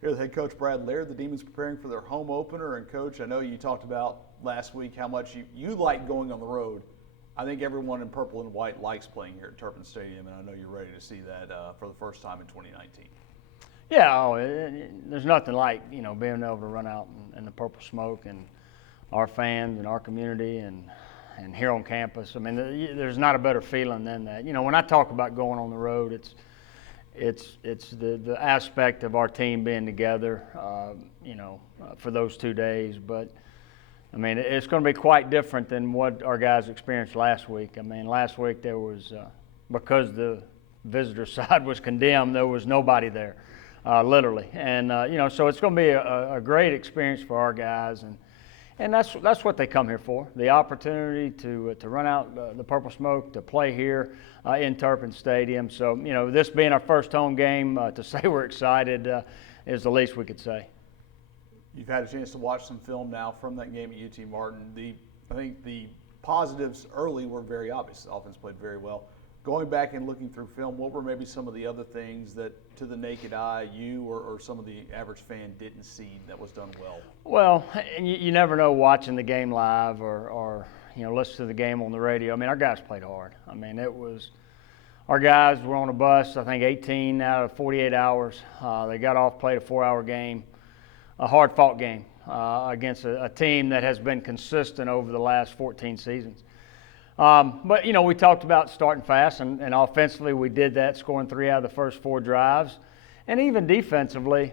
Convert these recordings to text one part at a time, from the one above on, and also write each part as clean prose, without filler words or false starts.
Here with head coach Brad Laird. The Demons preparing for their home opener. And coach, I know you talked about last week how much you like going on the road. I think everyone in purple and white likes playing here at Turpin Stadium, and I know you're ready to see that for the first time in 2019. Yeah, there's nothing like, being able to run out in the purple smoke and our fans and our community and here on campus. I mean, there's not a better feeling than that. When I talk about going on the road, it's the aspect of our team being together, for those 2 days. But, I mean, it's going to be quite different than what our guys experienced last week. I mean, last week there was, because the visitor side was condemned, there was nobody there, literally. And, so it's going to be a great experience for our guys. And that's what they come here for, the opportunity to run out the purple smoke, to play here in Turpin Stadium. So, this being our first home game, to say we're excited is the least we could say. You've had a chance to watch some film now from that game at UT Martin. I think the positives early were very obvious. The offense played very well. Going back and looking through film, what were maybe some of the other things that, to the naked eye, you or some of the average fan didn't see that was done well? Well, you never know watching the game live or listen to the game on the radio. I mean, our guys played hard. I mean, our guys were on a bus, I think 18 out of 48 hours. They got off, played a 4-hour game, a hard-fought game against a team that has been consistent over the last 14 seasons. But, we talked about starting fast, and offensively we did that, scoring 3 out of the first 4 drives. And even defensively,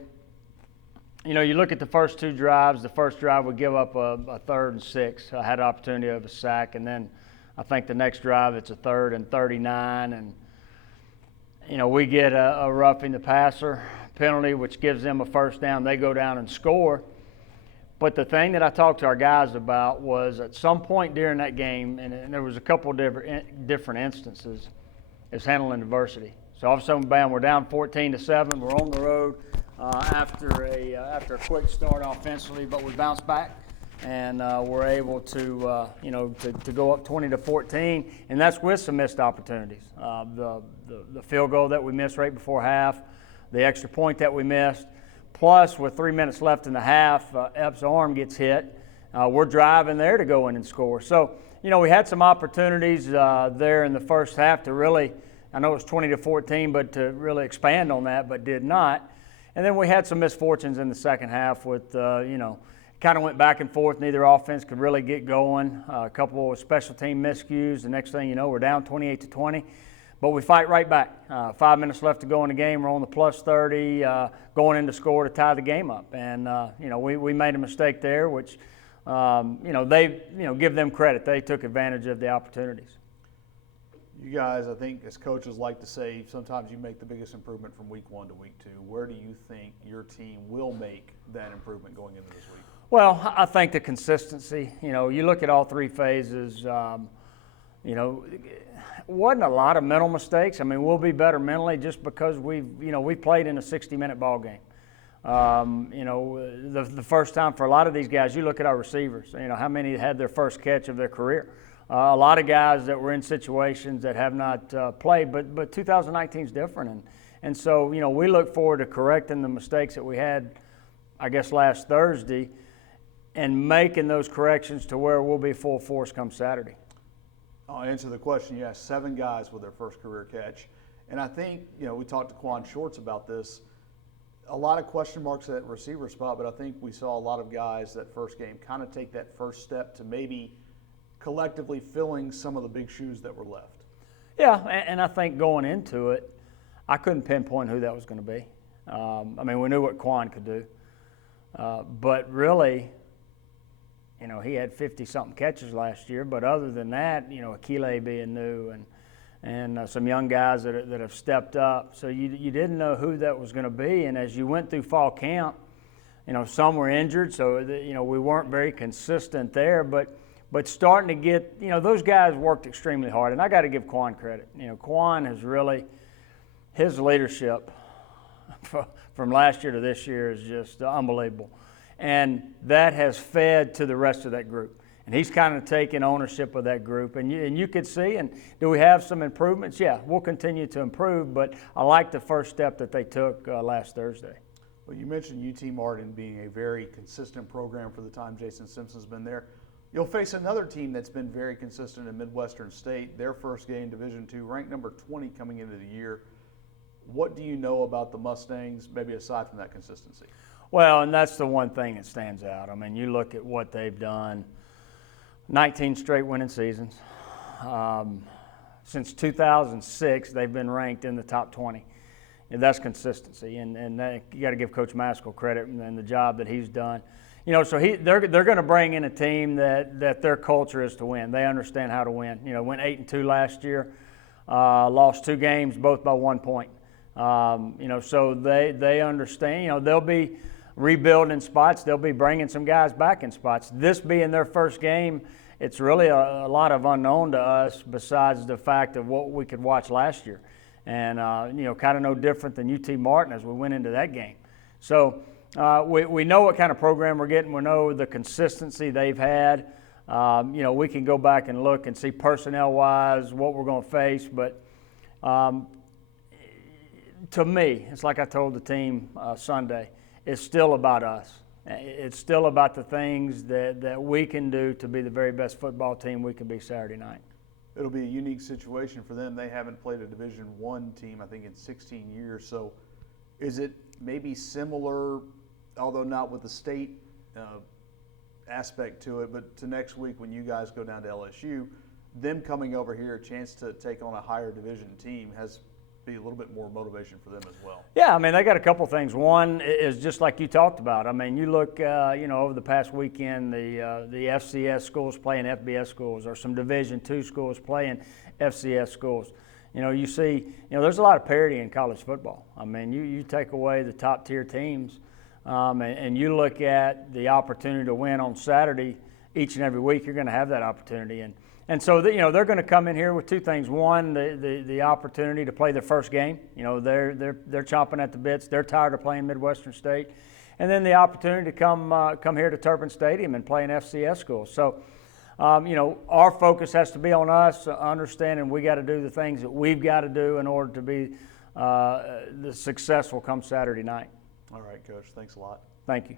you look at the first 2 drives. The first drive we give up a 3rd and 6. I had an opportunity of a sack, and then I think the next drive it's a 3rd and 39. And, we get a roughing the passer penalty, which gives them a first down. They go down and score. But the thing that I talked to our guys about was at some point during that game, and there was a couple of different instances, is handling adversity. So all of a sudden, bam, we're down 14-7. We're on the road after a quick start offensively, but we bounce back and we're able to go up 20-14, and that's with some missed opportunities. The field goal that we missed right before half, the extra point that we missed. Plus, with 3 minutes left in the half, Epps' arm gets hit. We're driving there to go in and score. So, we had some opportunities there in the first half to really, I know it was 20-14, but to really expand on that, but did not. And then we had some misfortunes in the second half with, kind of went back and forth. Neither offense could really get going. A couple of special team miscues. The next thing you know, we're down 28-20. But we fight right back. 5 minutes left to go in the game. We're on the plus 30, going in to score to tie the game up. And, we made a mistake there, which, they, give them credit. They took advantage of the opportunities. You guys, I think, as coaches like to say, sometimes you make the biggest improvement from week 1 to week 2. Where do you think your team will make that improvement going into this week? Well, I think the consistency. You look at all 3 phases. Wasn't a lot of mental mistakes. I mean, we'll be better mentally just because we played in a 60-minute ball game. The first time for a lot of these guys, you look at our receivers, how many had their first catch of their career. A lot of guys that were in situations that have not played, but 2019 is different. And so, we look forward to correcting the mistakes that we had, I guess, last Thursday and making those corrections to where we'll be full force come Saturday. I'll answer the question. You asked 7 guys with their first career catch. And I think, we talked to Quan Shorts about this. A lot of question marks at that receiver spot, but I think we saw a lot of guys that first game kind of take that first step to maybe collectively filling some of the big shoes that were left. Yeah, and I think going into it, I couldn't pinpoint who that was going to be. We knew what Quan could do. But really, he had 50-something catches last year, but other than that, Akile being new and some young guys that have stepped up. So you didn't know who that was going to be. And as you went through fall camp, some were injured, so we weren't very consistent there. But starting to get, those guys worked extremely hard, and I got to give Quan credit. Quan has really, his leadership from last year to this year is just unbelievable. And that has fed to the rest of that group. And he's kind of taken ownership of that group. And you could see, and do we have some improvements? Yeah, we'll continue to improve, but I like the first step that they took last Thursday. Well, you mentioned UT Martin being a very consistent program for the time Jason Simpson's been there. You'll face another team that's been very consistent in Midwestern State. Their first game, Division II, ranked number 20 coming into the year. What do you know about the Mustangs, maybe aside from that consistency? Well, and that's the one thing that stands out. I mean, you look at what they've done, 19 straight winning seasons. Since 2006, they've been ranked in the top 20. And that's consistency, and that, you got to give Coach Maskell credit and the job that he's done. You know, so they're going to bring in a team that their culture is to win. They understand how to win. You know, went 8-2 last year, lost 2 games, both by 1 point. You know, so they understand. You know, they'll be rebuilding spots. They'll be bringing some guys back in spots. This being their first game, it's really a lot of unknown to us besides the fact of what we could watch last year. And, you know, kind of no different than UT Martin as we went into that game. So we know what kind of program we're getting. We know the consistency they've had. You know, we can go back and look and see personnel-wise what we're going to face. But to me, it's like I told the team Sunday, it's still about us. It's still about the things that we can do to be the very best football team we can be Saturday night. It'll be a unique situation for them. They haven't played a Division I team, I think, in 16 years. So is it maybe similar, although not with the state aspect to it, but to next week when you guys go down to LSU, them coming over here, a chance to take on a higher division team has be a little bit more motivation for them as well. Yeah, I mean, they got a couple things. One is just like you talked about. I mean, you look, you know, over the past weekend, the FCS schools playing FBS schools, or some Division II schools playing FCS schools. You know, you see, you know, there's a lot of parity in college football. I mean, you take away the top tier teams, and you look at the opportunity to win on Saturday each and every week. You're going to have that opportunity, and so you know, they're going to come in here with 2 things. One, the opportunity to play their first game. You know, they're chomping at the bits. They're tired of playing Midwestern State, and then the opportunity to come here to Turpin Stadium and play an FCS school. So, you know, our focus has to be on us, understanding we got to do the things that we've got to do in order to be the successful come Saturday night. All right, Coach. Thanks a lot. Thank you.